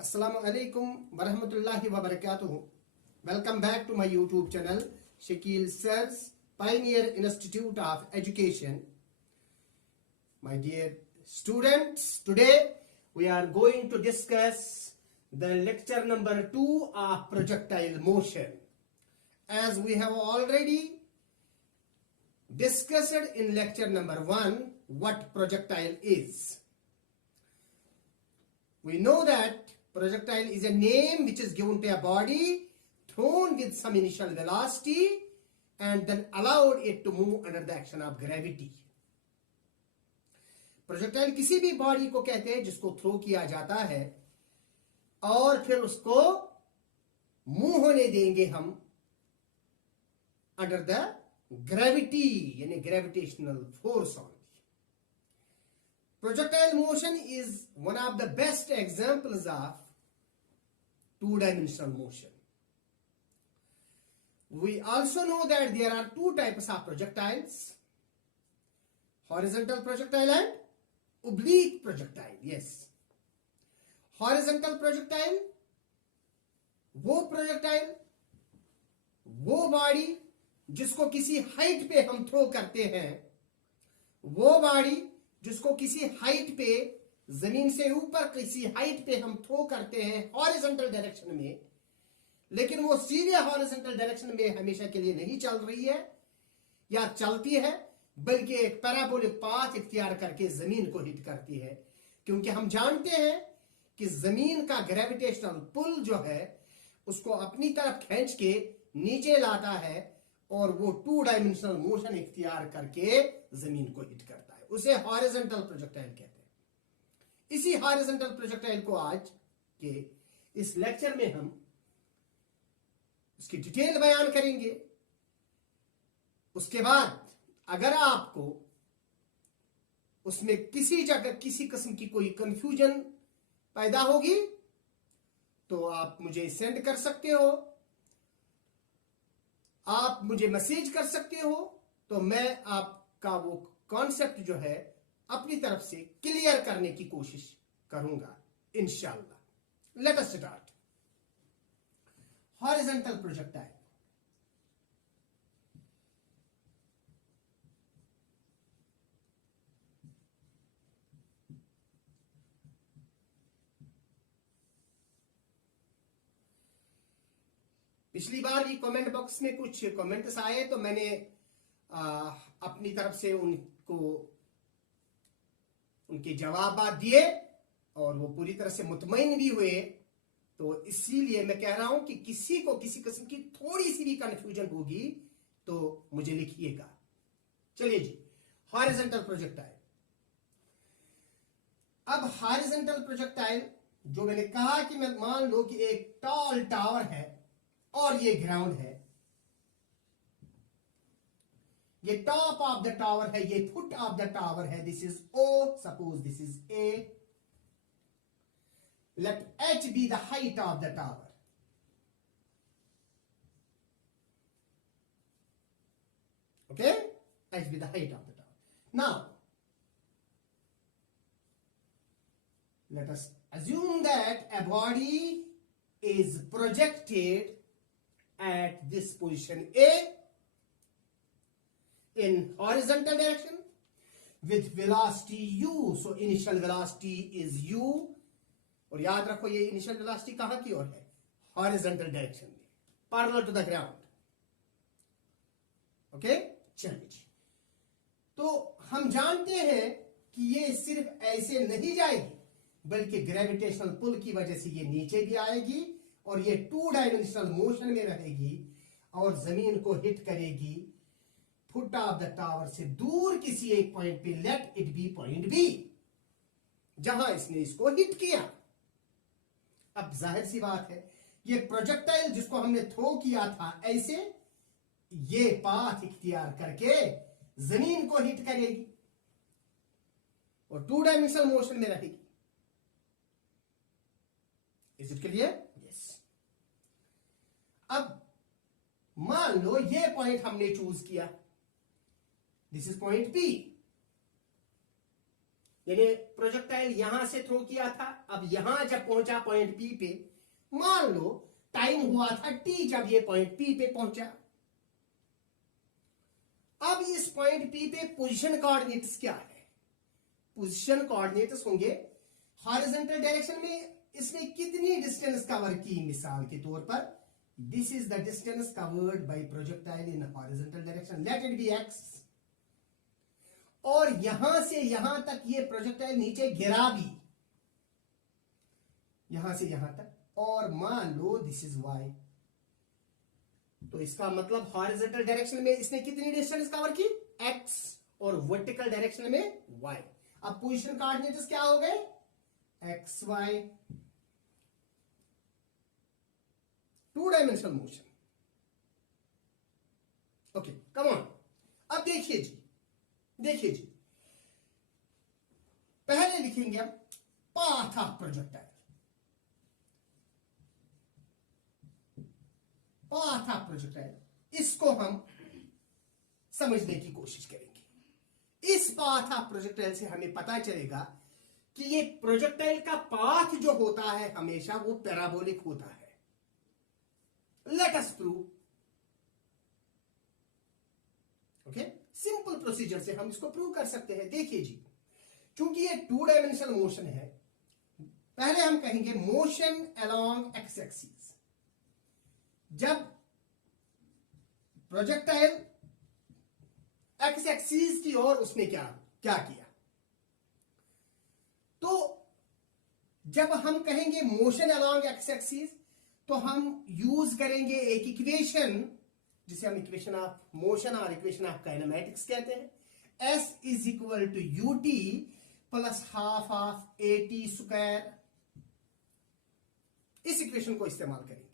Assalamu alaikum warahmatullahi wabarakatuh. Welcome back to my YouTube channel, Shakil Sir's Pioneer Institute of Education. My dear students, today we are going to discuss the lecture number 2 of projectile motion. As we have already discussed in lecture number 1 what projectile is. We know that projectile is a name which is given to a body thrown with some initial velocity and then allowed it to move under the action of gravity. Projectile किसी भी body को कहते हैं जिसको throw किया जाता है और फिर उसको मूव होने देंगे हम अंडर द ग्रेविटी यानी gravitational force on. Projectile motion is one of the best examples of two-dimensional motion. We also know that there are two types of projectiles, horizontal projectile and oblique projectile. Yes. Horizontal projectile, वो projectile, वो body जिसको किसी height पे हम throw करते हैं, वो body जिसको किसी हाइट पे जमीन से ऊपर किसी हाइट पे हम थ्रो करते हैं हॉरिजॉन्टल डायरेक्शन में, लेकिन वो सीधे हॉरिजॉन्टल डायरेक्शन में हमेशा के लिए नहीं चल रही है या चलती है, बल्कि एक पैराबोलिक पाथ इख्तियार करके जमीन को हिट करती है. क्योंकि हम जानते हैं कि जमीन का ग्रेविटेशनल पुल जो है उसको अपनी तरफ खींच के नीचे लाता है और वो टू डायमेंशनल मोशन इख्तियार करके जमीन को हिट करता है. उसे हॉरिजॉन्टल प्रोजेक्टाइल कहते हैं. इसी हॉरिजॉन्टल प्रोजेक्टाइल को आज के इस लेक्चर में हम इसकी डिटेल बयान करेंगे. उसके बाद अगर आपको उसमें किसी जगह किसी किस्म की कोई कंफ्यूजन पैदा होगी तो आप मुझे सेंड कर सकते हो, आप मुझे मैसेज कर सकते हो, तो मैं आपका वो कॉन्सेप्ट जो है अपनी तरफ से क्लियर करने की कोशिश करूंगा इंशाल्लाह. Let us start. Horizontal projectile. पिछली बार भी कमेंट बॉक्स में कुछ कमेंट्स आए तो मैंने अपनी तरफ से उनको उनके जवाब दिए और वो पूरी तरह से मुतमईन भी हुए. तो इसीलिए मैं कह रहा हूं कि किसी को किसी किस्म की थोड़ी सी भी कंफ्यूजन होगी तो मुझे लिखिएगा. चलिए जी, हॉरिजॉन्टल प्रोजेक्टाइल. अब हॉरिजॉन्टल प्रोजेक्टाइल जो मैंने कहा कि मैं मान लो कि एक टॉल टावर है और ये ग्राउंड है, ये टॉप ऑफ द टावर है, ये फुट ऑफ द टावर है. This is O, suppose this is A. Let H be the height of the tower. Okay, H be the height of the tower. Now let us assume that a body is projected at this position A in horizontal direction with velocity u. So initial velocity is u. और याद रखो ये initial velocity कहां की ओर है? Horizontal direction में, parallel to the ground. Okay, चलिए. तो हम जानते हैं कि ये सिर्फ ऐसे नहीं जाएगी बल्कि ग्रेविटेशनल पुल की वजह से ये नीचे भी आएगी और ये टू डायमेंशनल मोशन में रहेगी और जमीन को हिट करेगी फुट ऑफ द टावर से दूर किसी एक पॉइंट पे. Let it be point B जहां इसने इसको हिट किया. अब जाहिर सी बात है ये प्रोजेक्टाइल जिसको हमने थ्रो किया था ऐसे ये पाथ इख्तियार करके जमीन को हिट करेगी और टू डायमेंशनल मोशन में रहेगी. Is it clear? यस. अब मान लो ये पॉइंट हमने चूज किया, दिस इज पॉइंट P. यानी प्रोजेक्टाइल यहां से थ्रो किया था, अब यहां जब पहुंचा पॉइंट पी पे, मान लो टाइम हुआ था टी जब ये पॉइंट पी पे पहुंचा। अब इस पॉइंट पी पे पोजीशन कोऑर्डिनेट्स क्या है? पोजीशन कोऑर्डिनेट्स होंगे हॉरिजॉन्टल डायरेक्शन में इसने कितनी डिस्टेंस कवर की। मिसाल के तौर पर this is the distance covered by projectile in horizontal direction, late it B x. और यहां से यहां तक ये प्रोजेक्टाइल नीचे गिरा भी, यहां से यहां तक, और मान लो दिस इज वाई। तो इसका मतलब हॉरिजॉन्टल डायरेक्शन में इसने कितनी डिस्टेंस कवर की? एक्स, और वर्टिकल डायरेक्शन में वाई। अब पोजीशन कोऑर्डिनेट्स क्या हो गए? X Y, two dimensional motion. Okay, come on. अब देखिए जी, देखिए जी, पहले लिखेंगे हम path of projectile. Path of projectile, इसको हम समझने की कोशिश करेंगे। इस पाथ ऑफ प्रोजेक्टाइल से हमें पता चलेगा कि ये प्रोजेक्टाइल का पाथ जो होता है हमेशा वो पैराबोलिक होता है। Let us prove. Okay, simple procedure से हम इसको प्रूव कर सकते हैं। देखिए जी, क्योंकि ये टू डायमेंशनल मोशन है, पहले हम कहेंगे मोशन अलोंग एक्स एक्सिस। जब प्रोजेक्टाइल एक्स एक्सिस की ओर उसने क्या क्या किया, तो जब हम कहेंगे मोशन अलोंग एक्स एक्सिस तो हम यूज करेंगे एक इक्वेशन जिसे हम इक्वेशन ऑफ मोशन और इक्वेशन ऑफ काइनेमैटिक्स कहते हैं। S is equal to U T plus half of A T square. इस इक्वेशन को इस्तेमाल करेंगे,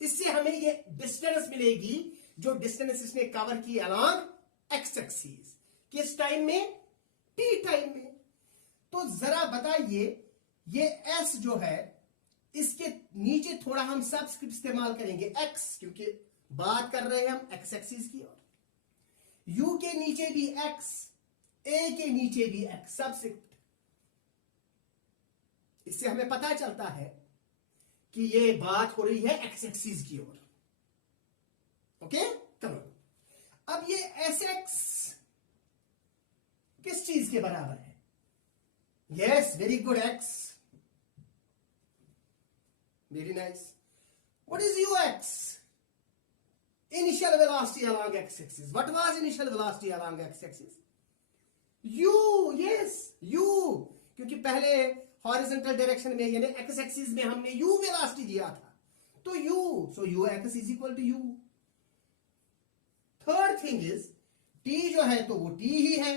इससे हमें ये डिस्टेंस मिलेगी जो डिस्टेंस इसने कवर की अलोंग एक्स एक्सिस। किस टाइम में? टी टाइम में। तो जरा बताइए, ये एस जो है इसके नीचे थोड़ा हम सबस्क्रिप्ट इस्तेमाल करेंगे एक्स, क्योंकि बात कर रहे हैं हम एक्स एक्सिस की ओर। यू के नीचे भी एक्स, ए के नीचे भी एक्स सबस्क्रिप्ट। इससे हमें पता चलता है कि ये बात हो रही है एक्स एक्सिस की ओर। ओके, कम। अब ये एस एक्स किस चीज के बराबर है? Yes, very good, x, very nice. What is you x? Initial velocity along x-axis. What was initial velocity along x-axis? u, yes, u, क्योंकि पहले हॉरिजॉन्टल डायरेक्शन में यानी x एक्सिस में हमने u वेलोसिटी दिया था, तो u, so ux is equal to u. Third thing is t जो है तो वो t ही है।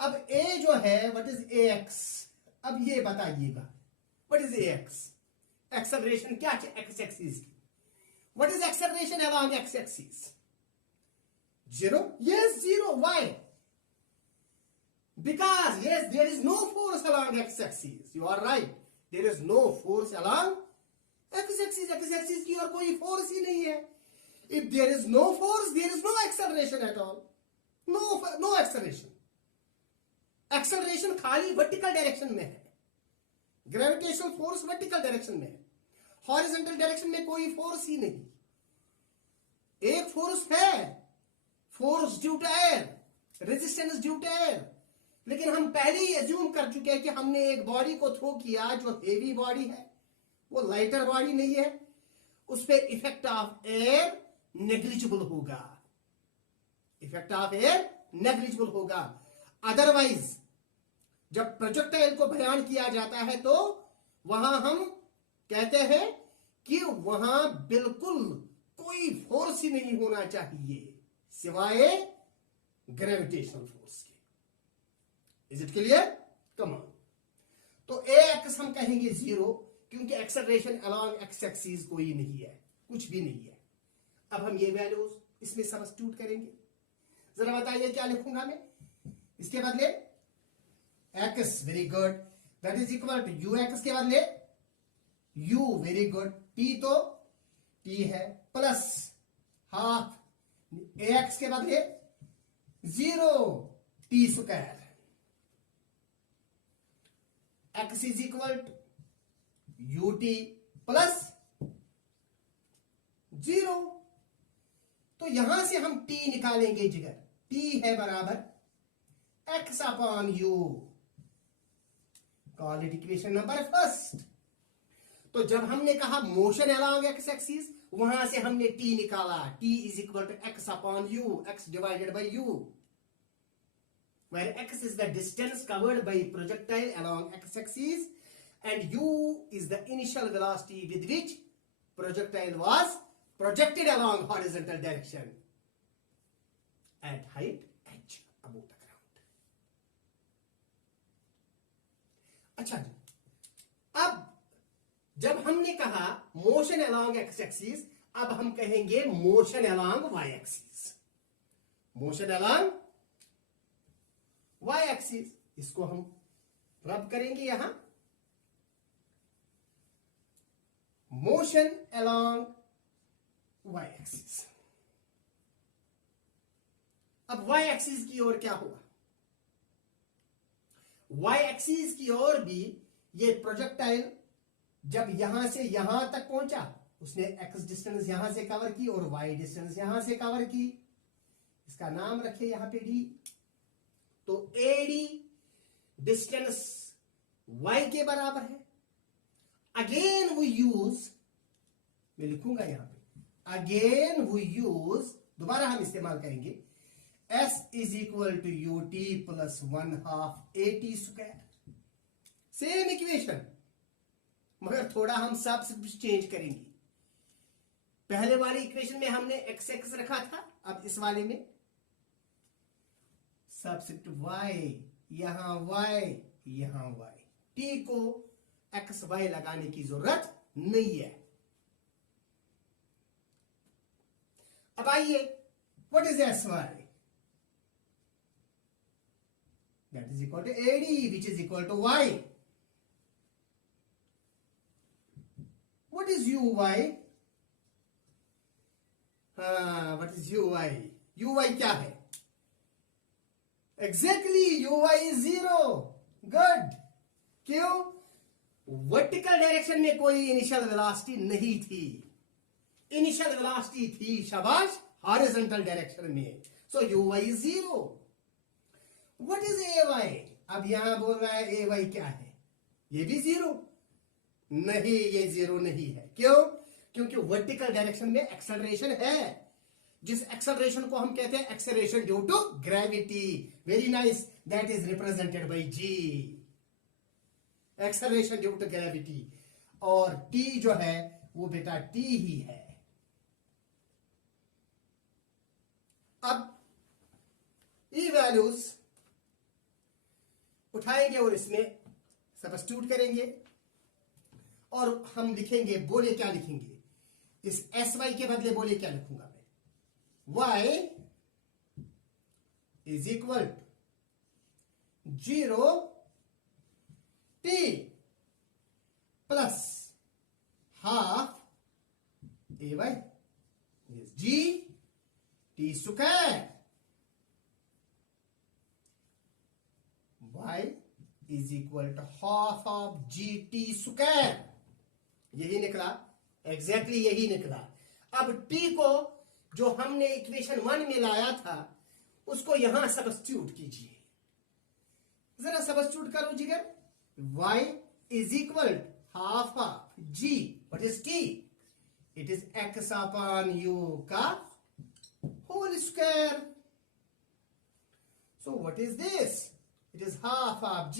अब a जो है what is ax? अब ये बताइएगा what is ax? एक्सेलरेशन क्या है x एक्सिस की? What is acceleration along x-axis? 0? Yes, 0. Why? Because, yes, there is no force along x-axis. You are right. There is no force along x-axis. X-axis की और कोई force ही नहीं है. If there is no force, there is no acceleration at all. No acceleration. Acceleration खाली vertical direction में है. Gravitational force vertical direction में है. हॉरिजॉन्टल डायरेक्शन में कोई फोर्स ही नहीं। एक फोर्स है, force due to air, resistance due to air, लेकिन हम पहले ही एज्यूम कर चुके हैं कि हमने एक बॉडी को थ्रो किया जो हेवी बॉडी है, वो लाइटर बॉडी नहीं है, उस पर इफेक्ट ऑफ एयर नेग्लिजिबल होगा। इफेक्ट ऑफ एयर नेग्लिजिबल होगा। अदरवाइज जब प्रोजेक्टाइल को बयान किया जाता है तो वहां हम कहते हैं कि वहां बिल्कुल कोई फोर्स ही नहीं होना चाहिए सिवाय ग्रेविटेशनल फोर्स के। Is it clear? Come on. तो ए एक्स हम कहेंगे 0, क्योंकि एक्सेलरेशन अलोंग एक्स एक्सिस कोई नहीं है, कुछ भी नहीं है। अब हम ये वैल्यूज इसमें सब्स्टिट्यूट करेंगे। जरा बताइए क्या लिखूंगा मैं इसके बदले? X, very good, that is equal to U X के बदले u, वेरी गुड, t तो t है, प्लस हाफ ax के बदले 0 t square. x is equal to ut plus 0। तो यहां से हम t निकालेंगे जिगर, t है बराबर x upon u, call it equation number first. तो जब हमने कहा मोशन अलोंग एक्स एक्सिस, वहां से हमने t निकाला, t is equal to x upon u, x divided by u, where x is the distance covered by projectile along x axis and u is the initial velocity with which projectile was projected along horizontal direction at height h above the ground। अच्छा जी, अब जब हमने कहा motion along x axis, अब हम कहेंगे motion along Y axis. Motion along Y axis, इसको हम रब करेंगे यहां, मोशन अलोंग वाई एक्सिस। अब वाई एक्सिस की ओर क्या हुआ? वाई एक्सिस की ओर भी ये प्रोजेक्टाइल जब यहां से यहां तक पहुंचा, उसने एक्स डिस्टेंस यहां से कवर की और वाई डिस्टेंस यहां से कवर की, इसका नाम रखे यहां पे डी। तो एडी डिस्टेंस वाई के बराबर है। अगेन वी यूज, मैं लिखूंगा यहां पे, अगेन वी यूज, दोबारा हम इस्तेमाल करेंगे S is equal to U T plus 1/2 AT square. Same equation, मगर थोड़ा हम सब चेंज करेंगे। पहले वाली इक्वेशन में हमने एक्स एक्स रखा था, अब इस वाले में सब्स्टिट्यूट y, यहां y, यहां y, t को एक्स वाई लगाने की जरूरत नहीं है। अब आइए, what is S Y? That is equal to A D which is equal to y। What is U Y? What is U Y? U Y क्या है? Exactly, U Y is 0। Good. क्यों? वर्टिकल डायरेक्शन में कोई initial velocity नहीं थी, initial velocity थी, शाबाश, horizontal direction में। So U Y is 0। What is A Y? अब यहां बोल रहा है ए वाई क्या है? ये भी 0 नहीं, ये 0 नहीं है। क्यों? क्योंकि वर्टिकल डायरेक्शन में एक्सेलरेशन है, जिस एक्सेलरेशन को हम कहते हैं acceleration due to gravity. Very nice, that is represented by G, acceleration due to gravity. और टी जो है वो बेटा टी ही है। अब ई वैल्यूज उठाएंगे और इसमें सब्स्टिट्यूट करेंगे और हम लिखेंगे, बोले क्या लिखेंगे? इस एस वाई के बदले बोले क्या लिखूंगा मैं? y is equal to 0 t plus half A Y G T square, y is equal to half of G T square. यही निकला, एग्जैक्टली यही निकला। अब t को जो हमने इक्वेशन 1 में लाया था उसको यहां सब्स्टिट्यूट कीजिए, जरा सब्स्टिट्यूट करो Jigar. y is equal half of g, what is t? It is x upon u का whole square. So what is this? It is half of g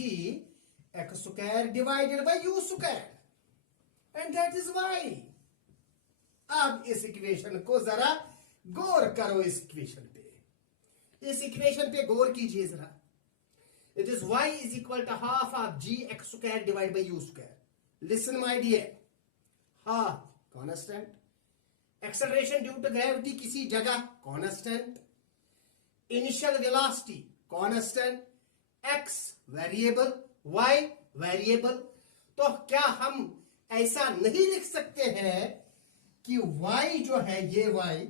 x square divided by u square and that is y। अब इस equation को जरा गौर करो, इस equation पे गौर कीजिए जरा। It is y is equal to half of g x square divide by u square. Listen my dear, half constant, acceleration due to gravity किसी जगह constant, initial velocity constant, x variable, y variable. तो क्या हम ऐसा नहीं लिख सकते हैं कि y जो है ये y,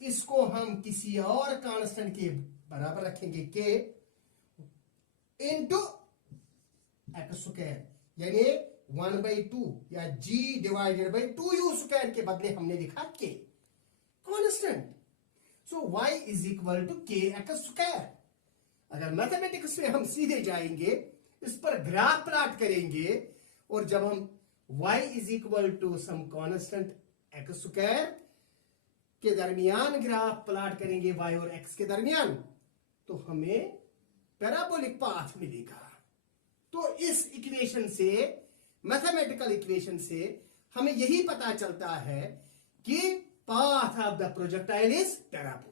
इसको हम किसी और कांस्टेंट के बराबर रखेंगे, k इनटू एक्स स्क्वायर, यानी 1/2 या g divided by 2u square के बदले हमने लिखा k constant. So y is equal to k X square. अगर मैथमेटिक्स में हम सीधे जाएंगे, इस पर ग्राफ प्लॉट करेंगे, और जब हम y is equal to some constant X square के दरमियान ग्राफ प्लॉट करेंगे y और x के दरमियान, तो हमें पैराबोलिक पाथ मिलेगा। तो इस इक्वेशन से, मैथमेटिकल इक्वेशन से हमें यही पता चलता है कि path of the projectile is parabolic.